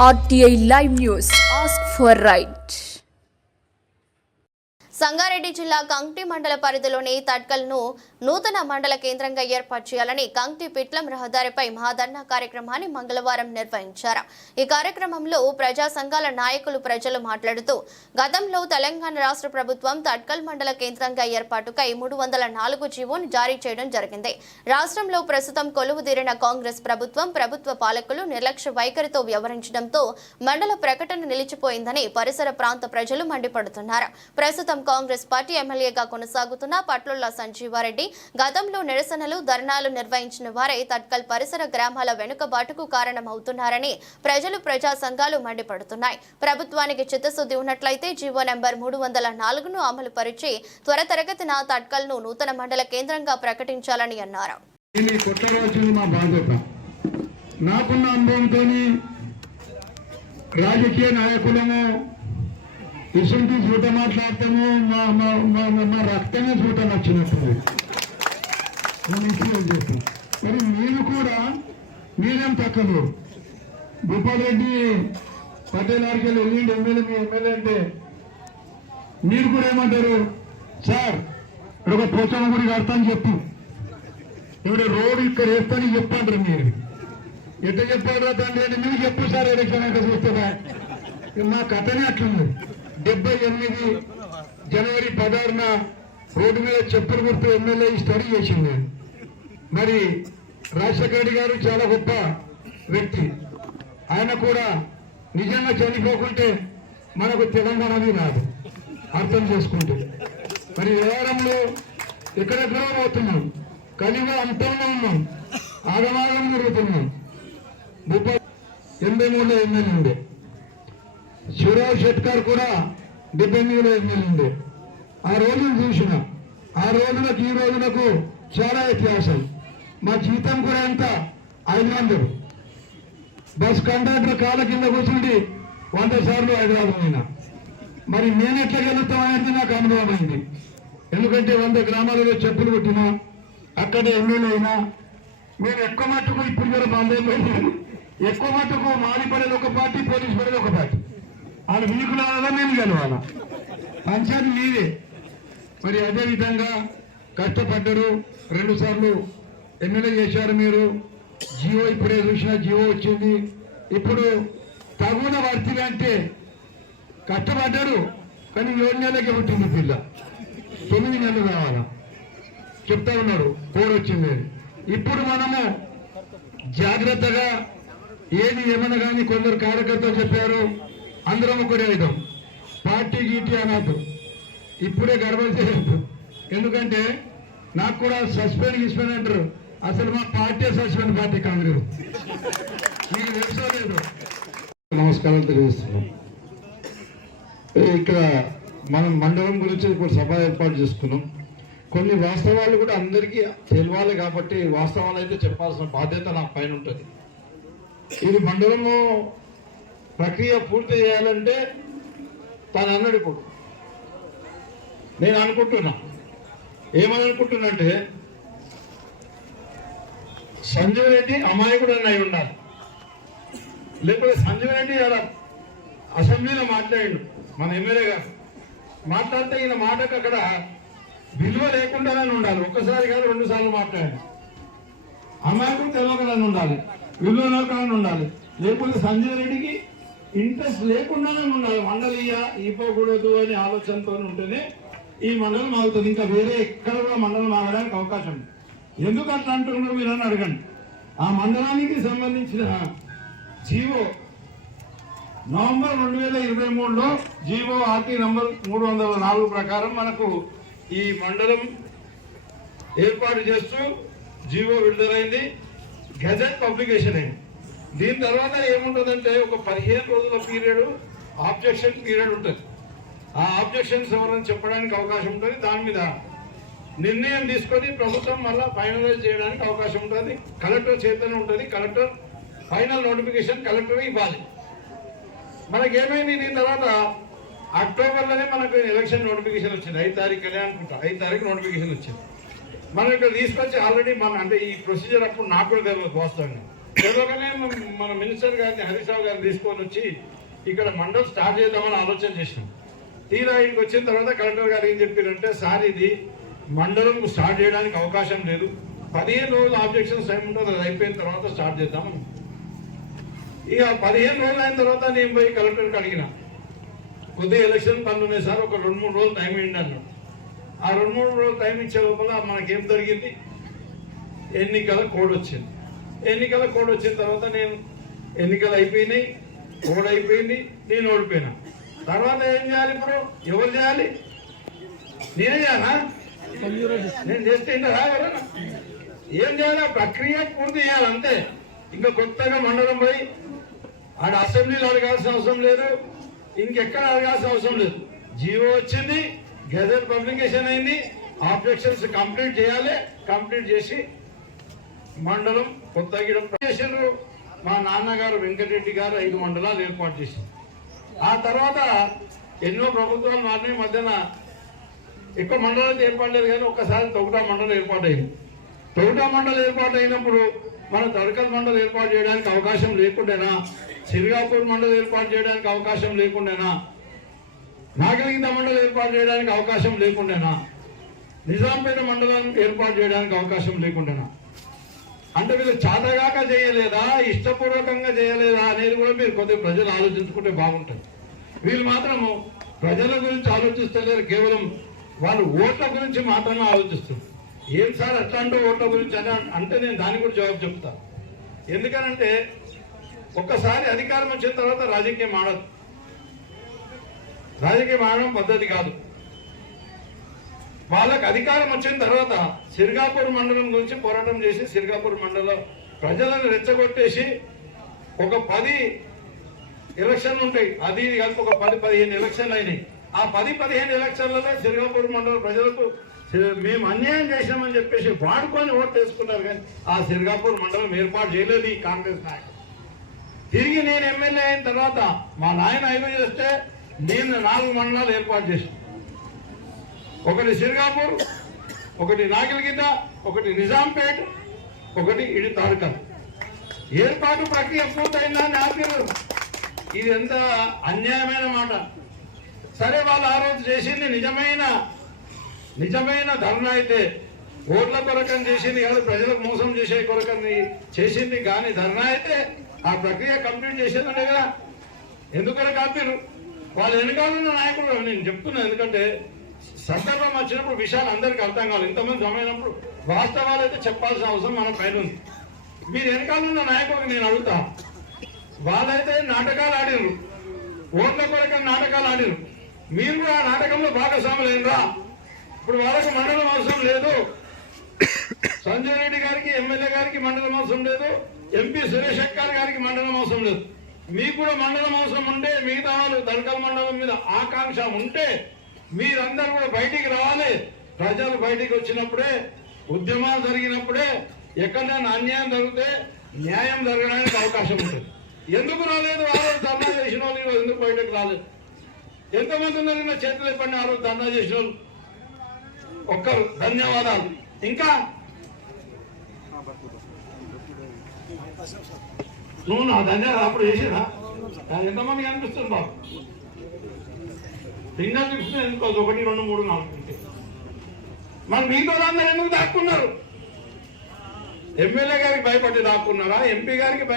RTI Live News. Ask for right. Sangareddy జిల్లా కంక్టి మండల పరిధిలోని తట్కల్ను నూతన మండల కేంద్రంగా ఏర్పాటు చేయాలని కంక్టి పిట్లం రహదారిపై మహాధర్నా కార్యక్రమాన్ని మంగళవారం నిర్వహించారు. ఈ కార్యక్రమంలో ప్రజా సంఘాల నాయకులు ప్రజలు మాట్లాడుతూ గతంలో తెలంగాణ రాష్ట్ర ప్రభుత్వం తట్కల్ మండల కేంద్రంగా ఏర్పాటుకై 304 జీవోను జారీ చేయడం జరిగింది. రాష్ట్రంలో ప్రస్తుతం కొలువుదీరిన కాంగ్రెస్ ప్రభుత్వ పాలకులు నిర్లక్ష్య వైఖరితో వ్యవహరించడంతో మండల ప్రకటన నిలిచిపోయిందని పరిసర ప్రాంత ప్రజలు మండిపడుతున్నారు. ప్రస్తుతం కాంగ్రెస్ పార్టీ ఎమ్మెల్యేగా కొనసాగుతున్న పట్లొల్ల సంజీవారెడ్డి గతంలో నిరసనలు ధర్నాలు నిర్వహించిన వారే తట్కల్ పరిసర గ్రామాల వెనుకబాటుకు కారణమవుతున్నారని ప్రజా సంఘాలు మండిపడుతున్నాయి. ప్రభుత్వానికి చిత్తశుద్ధి ఉన్నట్లయితే జీవో నెంబర్ 304ను అమలు పరిచి త్వరితగతిన తట్కల్ను నూతన మండల కేంద్రంగా ప్రకటించాలని అన్నారు. రాజకీయ నాయకులను ఇసుంటి చూట మాట్లాడతాము, మా రక్తమే చూట నచ్చినప్పుడు చేస్తాం. మరి మీరు కూడా మీరేం తక్కువ భూపాల్ రెడ్డి పటేల్ గారికి వెళ్ళిండి ఎమ్మెల్యే, మీ ఎమ్మెల్యే అంటే మీరు కూడా ఏమంటారు, సార్ ఇక్కడ ఒక పోచమ్మ గుడి కడతాను చెప్పు, ఇక్కడ రోడ్డు ఇక్కడ వేస్తానని చెప్పంటారు. మీరు ఎట్లా చెప్పారు తండ్రి అంటే మీరు చెప్పు సార్, ఎలక్షన్ అంటే చూస్తారా. మా కథనే అట్లుంది. 78 జనవరి 16న రోడ్డు మీద చెప్పులు గుర్తు ఎమ్మెల్యే స్టడీ చేసింది. మరి రాజశేఖర రెడ్డి గారు చాలా గొప్ప వ్యక్తి. ఆయన కూడా నిజంగా చనిపోకుంటే మనకు తెలంగాణది రాదు, అర్థం చేసుకుంటే. మరి వ్యవహారంలో ఎక్కడెక్కడో పోతున్నాం, కలిగా అంతంలో ఉన్నాం, ఆగమాగం జరుగుతున్నాం. 83లో ఎమ్మెల్యే ఉండే, శివరావు షెట్కర్ కూడా 78లో ఎమ్మెల్యే ఉండే. ఆ రోజును చూసిన, ఆ రోజులకు ఈ రోజులకు చాలా వ్యత్యాసం. మా జీతం కూడా ఎంత, 500. బస్ కండక్టర్ కాళ్ళ కింద కూర్చుండి 100 సార్లు హైదరాబాద్ పోయినా. మరి నేను ఎట్లా గెలుస్తామనేది నాకు అనుభవం అయింది. ఎందుకంటే 100 గ్రామాలలో చెప్పులు కొట్టినా, అక్కడే ఎమ్మెల్యే అయినా. నేను ఎక్కువ మట్టుకు ఇప్పుడు కూడా బాంబే పోయినాను. ఎక్కువ మట్టుకు మాది పడేది ఒక పార్టీ, పోలీసు పడేది ఒక పార్టీ. వాళ్ళు వీకులాగా నేను గెలవాలా, పంచాయతీ మీదే. మరి అదేవిధంగా కష్టపడ్డారు, 2 సార్లు ఎమ్మెల్యే చేశారు మీరు. జియో ఇప్పుడే చూసినా జియో వచ్చింది. ఇప్పుడు తగున వర్తి అంటే కష్టపడ్డారు, కానీ 7 నెలలకే పుట్టింది పిల్ల, 9 నెలలు కావాలా చెప్తా ఉన్నారు, పోరు వచ్చింది. ఇప్పుడు మనము జాగ్రత్తగా ఏది ఏమన్నా కానీ కొందరు కార్యకర్తలు చెప్పారు, అందరం ఒకటే అవుతాం, పార్టీ గీటీ అనద్దు, ఇప్పుడే గర్వం చేయొద్దు. ఎందుకంటే నాకు కూడా సస్పెండ్ అంటారు. అసలు మా పార్టీ సస్పెండ్ పార్టీ కాంగ్రెస్, మీకు తెలుసో లేదు. నమస్కారం తెలియజేస్తున్నాం. ఇక్కడ మనం మండలం గురించి ఇప్పుడు సభ ఏర్పాటు చేసుకున్నాం. కొన్ని వాస్తవాలు కూడా అందరికీ తెలియాలి కాబట్టి వాస్తవాలు అయితే చెప్పాల్సిన బాధ్యత నాకు పైన ఉంటుంది. ఇది మండలము ప్రక్రియ పూర్తి చేయాలంటే తను అన్నాడు. ఇప్పుడు నేను అనుకుంటున్నా, ఏమని అనుకుంటున్నానంటే సంజీవ్ రెడ్డి అమాయకుడు అని అయి ఉండాలి. లేకపోతే సంజీవ్ రెడ్డి అలా అసెంబ్లీలో మాట్లాడాడు, మన ఎమ్మెల్యే గారు మాట్లాడితే ఈయన మాటకు అక్కడ విలువ లేకుండానే ఉండాలి. ఒక్కసారి కాదు 2 సార్లు మాట్లాడాడు. అమాయకుడు తెలియకనే ఉండాలి, విలువ లేకుండా ఉండాలి. లేకపోతే సంజయ్ రెడ్డికి ఇంట్రెస్ట్ లేకుండానే ఉండాలి. మండలి ఇవ్వకూడదు అనే ఆలోచనతో ఉంటేనే ఈ మండలం ఆగుతుంది. ఇంకా వేరే ఎక్కడ కూడా మండలం ఆగడానికి అవకాశం ఉంది. ఎందుకు అట్లా అంటున్నారు మీరు అని అడగండి. ఆ మండలానికి సంబంధించిన జీవో నవంబర్ 2023లో జీవో ఆర్టీ నంబర్ 304 ప్రకారం మనకు ఈ మండలం ఏర్పాటు చేస్తూ జీవో విడుదలైంది, గెజెట్ పబ్లికేషన్ అయింది. దీని తర్వాత ఏముంటుందంటే ఒక 15 రోజుల పీరియడ్, ఆబ్జెక్షన్ పీరియడ్ ఉంటుంది. ఆ ఆబ్జెక్షన్స్ ఎవరైనా చెప్పడానికి అవకాశం ఉంటుంది. దాని మీద నిర్ణయం తీసుకొని ప్రభుత్వం మళ్ళీ ఫైనలైజ్ చేయడానికి అవకాశం ఉంటుంది. కలెక్టర్ చేతనే ఉంటుంది. కలెక్టర్ ఫైనల్ నోటిఫికేషన్ కలెక్టర్ ఇవ్వాలి. మనకేమైంది, దీని తర్వాత అక్టోబర్లోనే మనకు ఎలక్షన్ నోటిఫికేషన్ వచ్చింది. 5 తారీఖునే అనుకుంటా, 5 తారీఖు నోటిఫికేషన్ వచ్చింది. మనం ఇక్కడ తీసుకొచ్చి ఆల్రెడీ మన అంటే ఈ ప్రొసీజర్ అప్పుడు నాకు కూడా తెలియదు వాస్తవంగా. చదవగానే మన మినిస్టర్ గారిని హరీష్ రావు గారిని తీసుకొని వచ్చి ఇక్కడ మండలం స్టార్ట్ చేద్దామని ఆలోచన చేసినాం. తీరా ఇంటికి వచ్చిన తర్వాత కలెక్టర్ గారు ఏం చెప్పారంటే, సార్ ఇది మండలం స్టార్ట్ చేయడానికి అవకాశం లేదు, 15 రోజులు ఆబ్జెక్షన్స్ టైం ఉంటుంది, అది అయిపోయిన తర్వాత స్టార్ట్ చేద్దామని. ఇక 15 రోజులు అయిన తర్వాత నేను పోయి కలెక్టర్కి అడిగిన, కొద్దిగా ఎలక్షన్ పనులు ఉన్నాయి సార్, ఒక 2-3 రోజులు టైం ఇవ్వండి అన్నాడు. ఆ 2-3 రోజులు టైం ఇచ్చే లోపల మనకేం జరిగింది, ఎన్నికల కోడ్ వచ్చింది. ఎన్నికల కోడ్ వచ్చిన తర్వాత నేను ఎన్నికలు అయిపోయినాయి, కోడ్ అయిపోయింది, నేను ఓడిపోయినా. తర్వాత ఏం చేయాలి, ఇప్పుడు ఎవరు చేయాలి, నేనే చేయాలా? నేను చేస్తే ఇంకా ఎవరన్నా ఏం చేయాలి, ప్రక్రియ పూర్తి చేయాలి అంతే. ఇంకా కొత్తగా మండలం పోయి ఆడ అసెంబ్లీలో అడగాల్సిన అవసరం లేదు, ఇంకెక్కడ అడగాల్సిన అవసరం లేదు. జీవో వచ్చింది, గెజెట్ పబ్లికేషన్ అయింది, ఆబ్జెక్షన్స్ కంప్లీట్ చేయాలి. కంప్లీట్ చేసి మండలం కొత్తగూడెం చేసిండ్రు. మా నాన్నగారు వెంకటరెడ్డి గారు 5 మండలాలు ఏర్పాటు చేశారు. ఆ తర్వాత ఎన్నో ప్రభుత్వాలు మాత్రమే మధ్యన ఎక్కువ మండలాలు ఏర్పాటు లేదు, కానీ ఒక్కసారి తొగుటా మండలం ఏర్పాటైంది. తొగుటా మండలం ఏర్పాటు అయినప్పుడు మనం తడకల్ మండలం ఏర్పాటు చేయడానికి అవకాశం లేకుండేనా, సిరిగాపూర్ మండలం ఏర్పాటు చేయడానికి అవకాశం లేకుండేనా, నాగలిగిత మండలం ఏర్పాటు చేయడానికి అవకాశం లేకుండేనా, నిజాంపేట మండలాన్ని ఏర్పాటు చేయడానికి అవకాశం లేకుండేనా? అంటే వీళ్ళు చాతగాక చేయలేదా, ఇష్టపూర్వకంగా చేయలేదా అనేది కూడా మీరు కొద్దిగా ప్రజలు ఆలోచించుకుంటే బాగుంటుంది. వీళ్ళు మాత్రము ప్రజల గురించి ఆలోచిస్తలేరు, కేవలం వాళ్ళు ఓట్ల గురించి మాత్రమే ఆలోచిస్తారు. ఏం సార్ అట్లా అంటే ఓట్ల గురించి అని అంటే నేను దాని గురించి జవాబు చెప్తాను. ఎందుకనంటే ఒక్కసారి అధికారం వచ్చిన తర్వాత రాజకీయం ఆడదు, రాజకీయం ఆడడం పద్ధతి కాదు. వాళ్ళకి అధికారం వచ్చిన తర్వాత సిరిగాపూర్ మండలం గురించి పోరాటం చేసి సిరిగాపూర్ మండలం ప్రజలను రెచ్చగొట్టేసి ఒక 10 ఎలక్షన్లు ఉంటాయి, అది కలిపి ఒక 10-15 ఎలక్షన్లు అయినాయి. ఆ 10-15 ఎలక్షన్లలో సిరిగాపూర్ మండలం ప్రజలకు మేము అన్యాయం చేసినామని చెప్పేసి వాడుకొని ఓట్లు వేసుకున్నారు. కానీ ఆ సిరిగాపూర్ మండలం ఏర్పాటు చేయలేదు ఈ కాంగ్రెస్ నాయకులు. తిరిగి నేను ఎమ్మెల్యే అయిన తర్వాత మా నాయన 5 చేస్తే నేను 4 మండలాలు ఏర్పాటు చేశాను. ఒకటి సిరిగాపూర్, ఒకటి నాగిలిగిద్ద, ఒకటి నిజాంపేట్, ఒకటి ఇడి తాడకల్. ఏర్పాటు ప్రక్రియ పూర్తయిందా అని ఆపారు. ఇది ఎంత అన్యాయమైన మాట. సరే, వాళ్ళు ఆ రోజు చేసింది నిజమైన ధర్నా అయితే, ఓట్ల కొరకని చేసింది కాదు, ప్రజలకు మోసం చేసే కొరకని చేసింది కానీ ధర్నా అయితే ఆ ప్రక్రియ కంప్లీట్ చేసేది ఉండే కదా. ఎందుకని ఆపారు? వాళ్ళ వెనకాలన్న నాయకులు నేను చెప్తున్నా. ఎందుకంటే సందర్భం వచ్చినప్పుడు విషయాలు అందరికీ అర్థం కావాలి. ఇంతమంది జమైనప్పుడు వాస్తవాలు అయితే చెప్పాల్సిన అవసరం మన పైన ఉంది. మీరు వెనకాలన్న నాయకులకు నేను అడుగుతా, వాళ్ళైతే నాటకాలు ఆడినరు, ఓట్ల కొరకని నాటకాలు ఆడినరు, మీరు కూడా ఆ నాటకంలో భాగస్వాములు అయినరా? ఇప్పుడు వాళ్ళకి మండలం అవసరం లేదు, సంజయ్ రెడ్డి గారికి ఎమ్మెల్యే గారికి మండలం అవసరం లేదు, ఎంపీ సురేష్ గారికి మండలం అవసరం లేదు. మీకు కూడా మండలం అవసరం ఉంటే, మిగతా వాళ్ళు తడకల్ మండలం మీద ఆకాంక్ష ఉంటే మీరందరూ కూడా బయటికి రావాలి. ప్రజలు బయటికి వచ్చినప్పుడే, ఉద్యమాలు జరిగినప్పుడే, ఎక్కడైనా అన్యాయం జరిగితే న్యాయం జరగడానికి అవకాశం ఉంటుంది. ఎందుకు రాలేదు? ఆ రోజు ధర్నా చేసిన వాళ్ళు ఎందుకు బయటకు రాలేదు? ఎంతమంది ఉన్నారు చేతులు ఇప్పండి ఆ రోజు ధర్నా చేసిన వాళ్ళు? ఒక్కరు. ధన్యవాదాలు. ఇంకా నువ్వు నా ధన్యవాదాలు అప్పుడు చేసినా ఎంతమంది కనిపిస్తుంది బాబు? సింగల్ చూస్తే ఎందుకు 1, 2, 3, 4 మరి మిగతా వాళ్ళందరూ ఎందుకు దాక్కున్నారు? ఎమ్మెల్యే గారికి భయపడి దాక్కున్నారా? ఎంపీ గారికి